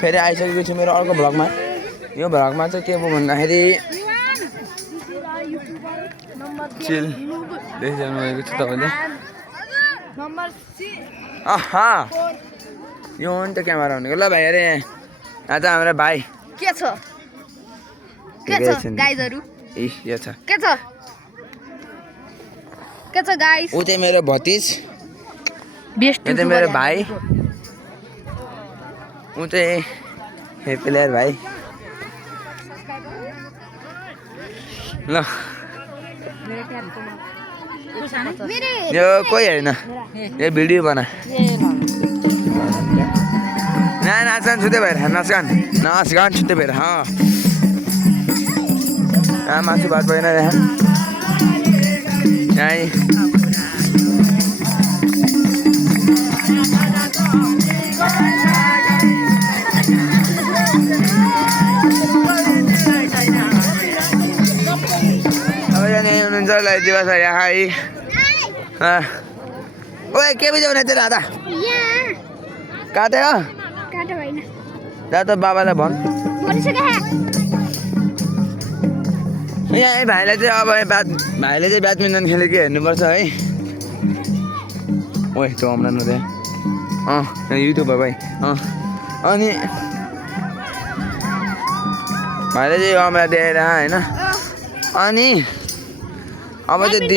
फेरि आइसकेको छु मेरो अर्को भ्लगमा। यो भ्लगमा चाहिँ के भयो भन्दाखेरि चिल देखिरहनु भएको छ तपाईँले। आहा यो हो नि त क्यामेरा भनेको। ल भाइ अरे आज हाम्रो भाइ के छ गाइजहरु यो छ के छ गाइस। उ चाहिँ मेरो भतिज, बेस्ट यो चाहिँ मेरो भाइ, उ चाहिँ हे प्लेयर भाइ। ल यो कोही होइन, यो भिडियो बना नाचगान छुट्टै भएर नाचगान छुट्टै भएर मासु भात भइरहेछ यहीँ। हुनुहुन्छ दिवस यहाँ ओए के बुझाउने त्यो दादा काट्यो दा त बाबालाई भन्। यहाँ भाइलाई चाहिँ अब भाइले चाहिँ ब्याडमिन्टन खेलेको हेर्नुपर्छ है। ओए त्यो अमरान त्यहाँ युट्युबर भाइ। अनि भाइले चाहिँ अमरा देखेर होइन। अनि अब चाहिँ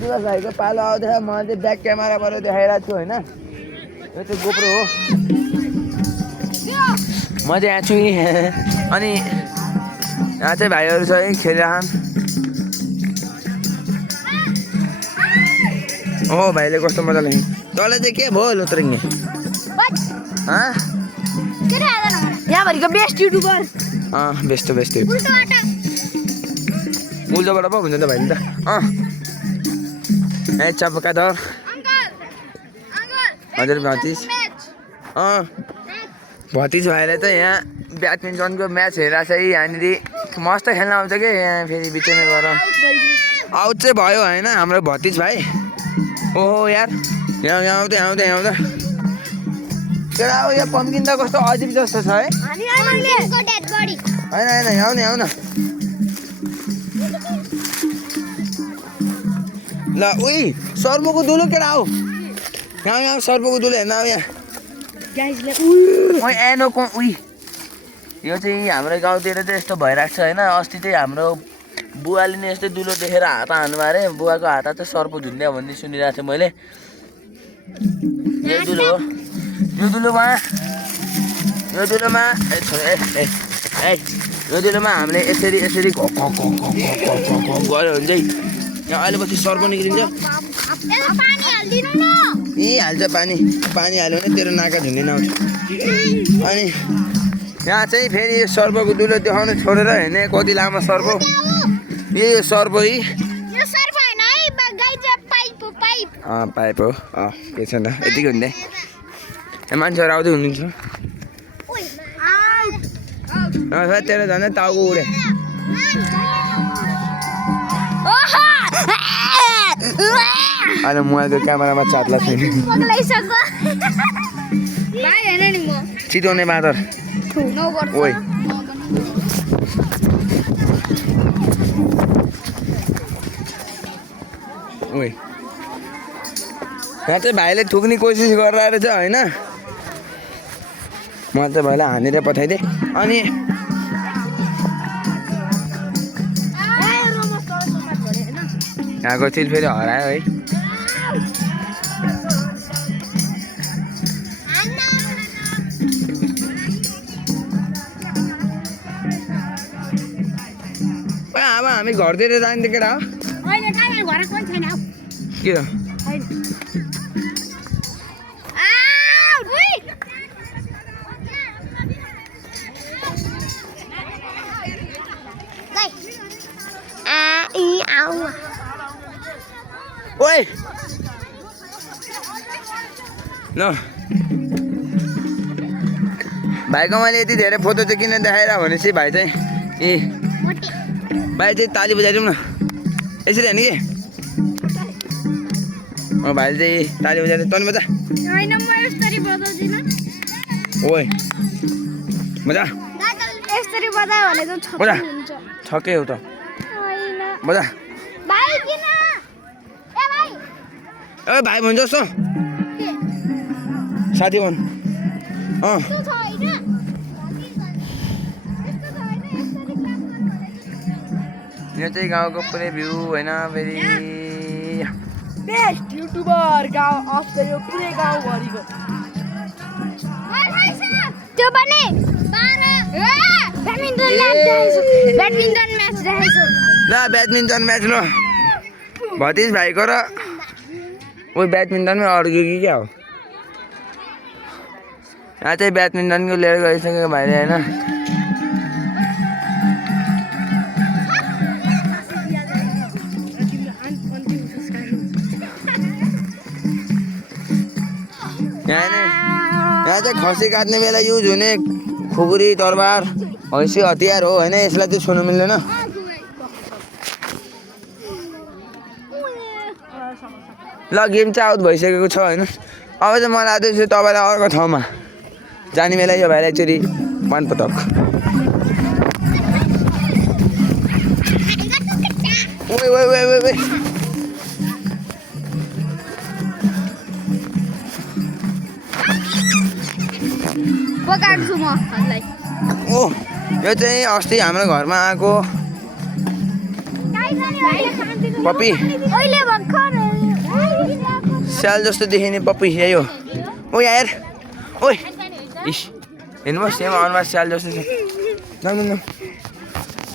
दिवस भाइको पालो आउँदैछ। मलाई चाहिँ ब्याक क्यामेराबाट देखाइरहेको छु होइन। यो चाहिँ गोप्रो हो, म चाहिँ यहाँ छु। अनि यहाँ चाहिँ भाइहरू चाहिँ खेलिरहन्। ओ भाइले कस्तो मजाले तँलाई चाहिँ के भयो लोत्रिङ्गे यहाँभरिको बेस्ट युट्युबर। बेस्ट उल्टोबाट पो हुन्छ त भाइले त। ए चपकाधर हजुर भतिज भाइले त यहाँ ब्याडमिन्टनको म्याच हेरेर चाहिँ यहाँनिर मस्त खेल्न आउँछ कि यहाँ फेरि बिचमा गएर आउट चाहिँ भयो होइन हाम्रो भतिज भाइ। ओहो यार यहाँ आउँदा केटा अब यहाँ पम्किन त कस्तो अजिब जस्तो छ है। होइन आउ न ल। उही सर्पोको दुलो केटा आऊ यहाँ सर्पोको दुलो हेर्न आऊ यहाँ। एनोको उही यो चाहिँ हाम्रो गाउँतिर चाहिँ यस्तो भइरहेको छ होइन। अस्ति चाहिँ हाम्रो बुवाले नि यस्तै दुलो देखेर हात हान्नु अरे। बुवाको हात चाहिँ सर्प झुन्ड्या भन्ने सुनिरहेको थिएँ मैले। यो दुलो हो, यो दुलोमा यो दुलोमा हामीले यसरी गऱ्यो भने चाहिँ यहाँ अहिले पछि सर्प निक्लिन्छ। हाल्छ पानी हाल्यो भने तेरो नाका झुन्डी नआउँछ। अनि यहाँ चाहिँ फेरि यो सर्पको दुलो देखाउनु छोडेर हिँड्ने कति लामो सर्प। यो सर्प पाइप हो के छ त यतिकै हुँदै मान्छेहरू आउँदै हुनुहुन्छ। तेरो झन् टाउको उडे। अहिले मोबाइलको क्यामेरामा चाट्ला छैन। चितोने बाँदर ओइ यहाँ चाहिँ भाइले थुक्ने कोसिस गरेर रहेछ होइन। म चाहिँ भाइलाई हानेर पठाइदिएँ। अनि यहाँको चिल फेरि हरायो है। अब हामी घरतिर जाने केटा हो के हो। ओए ल भाइको मैले यति धेरै फोटो चाहिँ किन देखाएर भनेपछि भाइ चाहिँ भाइ चाहिँ ताली बजाइदिउँ न यसरी होइन कि भाइले चाहिँ ताली बजाएर तनी बजा। ओए मजा यसरी बजायो भने चाहिँ छक्कै बजा हुन्छ छक्कै हो त होइन मजा भाइ किन ए भाइ ए भाइ भन्छ जस्तो साथी भन् अँ यस्तो छ होइन यस्तो छ होइन यसरी क्लास गर्नु यो चाहिँ गाउँको पुरै भ्यू होइन फेरि बेस्ट युट्युबर गाउँ अफ द यो पुरै गाउँभरिको त्यो पनि ब्याडमिन्टन म्याच देखेछु ब्याडमिन्टन म्याच देखेछु ल ब्याडमिन्टन म्याच ल भतिज भाइको र ओ ब्याडमिन्टनमै अड्क्यो कि क्या हो यहाँ चाहिँ ब्याडमिन्टनको लिएर गइसक्यो भाइले होइन यहाँ चाहिँ खसी काट्ने बेला युज हुने खुकुरी तरबार हैँसी हतियार हो होइन यसलाई चाहिँ छुनु मिल्दैन ल गेम चाहिँ आउट भइसकेको छ होइन अब चाहिँ म लाँदैछु तपाईँलाई अर्को ठाउँमा जाने बेला यो भाइलाई एकचोटि पानपतक ओए ओए ओए ओए ओए पकाड्छु म हामीलाई ओ यो चाहिँ अस्ति हाम्रो घरमा आएको पप्पी अहिले भर्खर स्याल जस्तो देखिने पप्पी यही हो ओ यार ओए इस हेर्नुहोस् सेम अनुहार स्याल जस्तो छ जानु न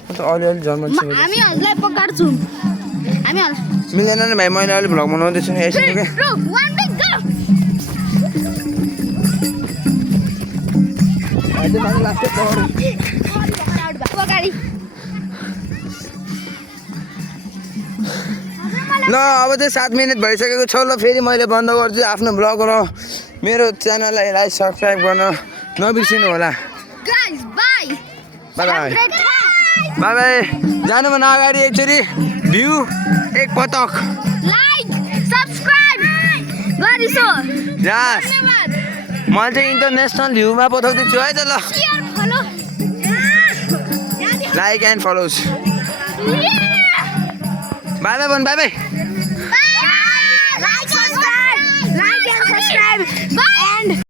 त अलिअलि जन्म छ हामी हजुरलाई पकाड्छु हामी मिलेन नि भाइ मैले अहिले भ्लग बनाउँदैछु नि यसरी के पकाडी ल अब चाहिँ 7 मिनट भइसकेको छ ल फेरि मैले बन्द गर्छु आफ्नो भ्लग र मेरो च्यानललाई लाइक सब्सक्राइब गर्न नबिर्सिनु होला guys bye bye bye bye bye जानुभन्दा अगाडि एकचोटि भ्यू एक पटक लाइक सब्स्क्राइब गरिसो यस धन्यवाद मैले चाहिँ इन्टरनेसनल भ्यूमा पठाउँदैछु है त ल share follow like and follows bye bye भन् बाई बाई